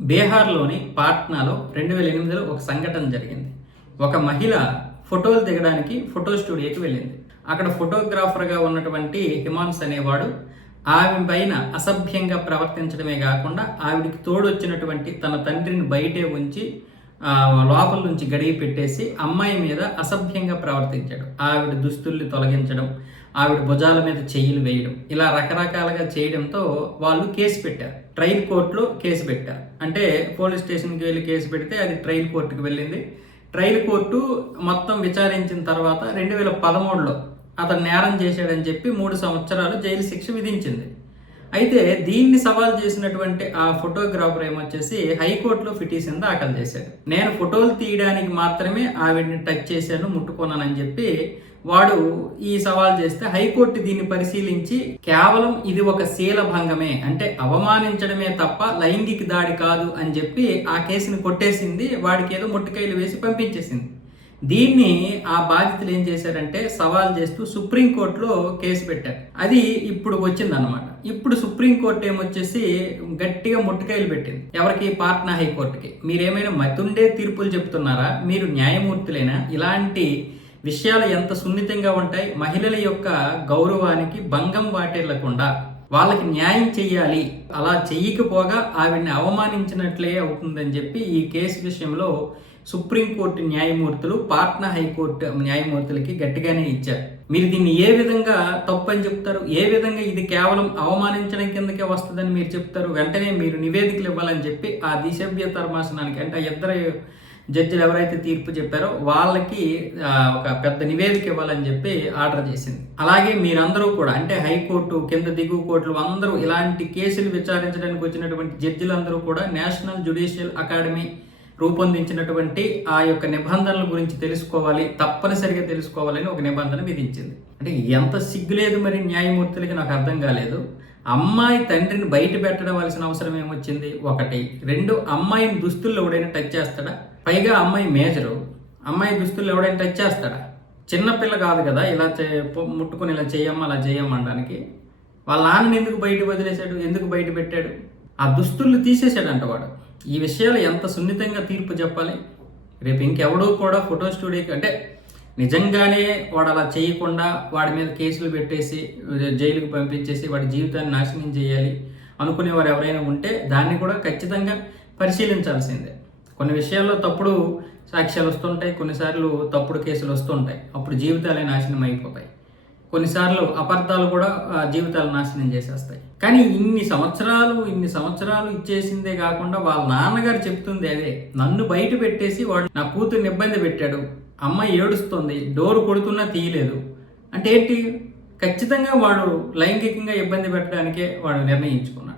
బీహార్‌లోని పాట్నాలో 2008లో ఒక సంఘటన జరిగింది. ఒక మహిళ ఫోటోలు దిగడానికి ఫోటో స్టూడియోకి వెళ్ళింది. అక్కడ ఫోటోగ్రాఫర్‌గా ఉన్నటువంటి హిమాన్స్ అనేవాడు ఆమె పైన అసభ్యంగా ప్రవర్తించడమే గాకుండా ఆవిడకి తోడొచ్చినటువంటి తన తండ్రిని బయటే ఉంచి లోపల నుంచి గడియ పెట్టేసి అమ్మాయి మీద అసభ్యంగా ప్రవర్తించాడు. ఆవిడ దుస్తుల్ని తొలగించడం, ఆవిడ భుజాల మీద చెయ్యిలు వేయడం, ఇలా రకరకాలుగా చేయడంతో వాళ్ళు కేసు పెట్టారు. ట్రయల్ కోర్టులో కేసు పెట్టారు. అంటే పోలీస్ స్టేషన్కి వెళ్ళి కేసు పెడితే అది ట్రయల్ కోర్టుకు వెళ్ళింది. ట్రయల్ కోర్టు మొత్తం విచారించిన తర్వాత 2013లో అతను నేరం చేశాడని చెప్పి 3 సంవత్సరాలు జైలు శిక్ష విధించింది. అయితే దీన్ని సవాల్ చేసినటువంటి ఆ ఫోటోగ్రాఫర్ ఏమొచ్చేసి హైకోర్టులో పిటిషన్ దాఖలు చేశాడు. నేను ఫోటోలు తీయడానికి మాత్రమే ఆవిడ్ని టచ్ చేశాను, ముట్టుకున్నానని చెప్పి వాడు ఈ సవాల్ చేస్తే హైకోర్టు దీన్ని పరిశీలించి కేవలం ఇది ఒక శీలభంగమే, అంటే అవమానించడమే తప్ప లైంగిక దాడి కాదు అని చెప్పి ఆ కేసుని కొట్టేసింది. వాడికి ఏదో ముట్టుకాయలు వేసి పంపించేసింది. దీన్ని ఆ బాధితులు ఏం చేశారంటే సవాల్ చేస్తూ సుప్రీంకోర్టులో కేసు పెట్టారు. అది ఇప్పుడు వచ్చిందనమాట. ఇప్పుడు సుప్రీంకోర్టు ఏమొచ్చేసి గట్టిగా ముట్టుకాయలు పెట్టింది. ఎవరికి? పాట్నా హైకోర్టుకి. మీరేమైనా మతుండే తీర్పులు చెప్తున్నారా? మీరు న్యాయమూర్తులైనా? ఇలాంటి విషయాలు ఎంత సున్నితంగా ఉంటాయి. మహిళల యొక్క గౌరవానికి భంగం వాటిల్లకుండా వాళ్ళకి న్యాయం చెయ్యాలి. అలా చెయ్యకపోగా ఆవిడ్ని అవమానించినట్లే అవుతుందని చెప్పి ఈ కేసు విషయంలో సుప్రీంకోర్టు న్యాయమూర్తులు పాట్నా హైకోర్టు న్యాయమూర్తులకి గట్టిగానే ఇచ్చారు. మీరు దీన్ని ఏ విధంగా తప్పు అని చెప్తారు? ఏ విధంగా ఇది కేవలం అవమానించడం కిందకే వస్తుందని మీరు చెప్తారు? వెంటనే మీరు నివేదికలు ఇవ్వాలని చెప్పి ఆ దిశభ్య ధర్మాసనానికి, అంటే ఆ ఇద్దరు జడ్జిలు ఎవరైతే తీర్పు చెప్పారో వాళ్ళకి ఒక పెద్ద నివేదిక ఇవ్వాలని చెప్పి ఆర్డర్ చేసింది. అలాగే మీరందరూ కూడా, అంటే హైకోర్టు, కింద దిగువ కోర్టులు అందరూ ఇలాంటి కేసులు విచారించడానికి వచ్చినటువంటి జడ్జిలందరూ కూడా నేషనల్ జ్యుడిషియల్ అకాడమీ రూపొందించినటువంటి ఆ యొక్క నిబంధనల గురించి తెలుసుకోవాలి, తప్పనిసరిగా తెలుసుకోవాలని ఒక నిబంధన విధించింది. అంటే ఎంత సిగ్గులేదు మరి న్యాయమూర్తులకి, నాకు అర్థం కాలేదు. అమ్మాయి తండ్రిని బయట పెట్టవలసిన అవసరం ఏమొచ్చింది? 1. 2, అమ్మాయిని దుస్తుల్లో ఎవడైనా టచ్ చేస్తాడా? పైగా అమ్మాయి మేజరు, అమ్మాయి దుస్తుల్లో ఎవడైనా టచ్ చేస్తాడా? చిన్నపిల్ల కాదు కదా ఇలా ముట్టుకుని ఇలా చేయమ్మా అలా చేయమ్మా అనడానికి. వాళ్ళ నాన్నని ఎందుకు బయట వదిలేశాడు? ఎందుకు బయట పెట్టాడు? ఆ దుస్తుల్ని తీసేశాడంట వాడు. ఈ విషయాలు ఎంత సున్నితంగా తీర్పు చెప్పాలి. రేపు ఇంకెవడూ కూడా ఫోటో స్టూడియోకి, అంటే నిజంగానే వాడు అలా చేయకుండా వాడి మీద కేసులు పెట్టేసి జైలుకి పంపించేసి వాడి జీవితాన్ని నాశనం చేయాలి అనుకునేవారు ఎవరైనా ఉంటే దాన్ని కూడా ఖచ్చితంగా పరిశీలించాల్సిందే. కొన్ని విషయాల్లో తప్పుడు సాక్ష్యాలు వస్తుంటాయి, కొన్నిసార్లు తప్పుడు కేసులు వస్తుంటాయి. అప్పుడు జీవితాలే నాశనం అయిపోతాయి. కొన్నిసార్లు అపార్థాలు కూడా జీవితాలు నాశనం చేసేస్తాయి. కానీ ఇన్ని సంవత్సరాలు ఇచ్చేసిందే కాకుండా వాళ్ళ నాన్నగారు చెప్తుంది అదే. నన్ను బయట పెట్టేసి వాడు నా కూతుర్ని ఇబ్బంది పెట్టాడు, అమ్మాయి ఏడుస్తుంది, డోరు కొడుతున్నా తీయలేదు అంటే ఏంటి? ఖచ్చితంగా వాడు లైంగికంగా ఇబ్బంది పెట్టడానికే వాడు నిర్ణయించుకున్నాడు.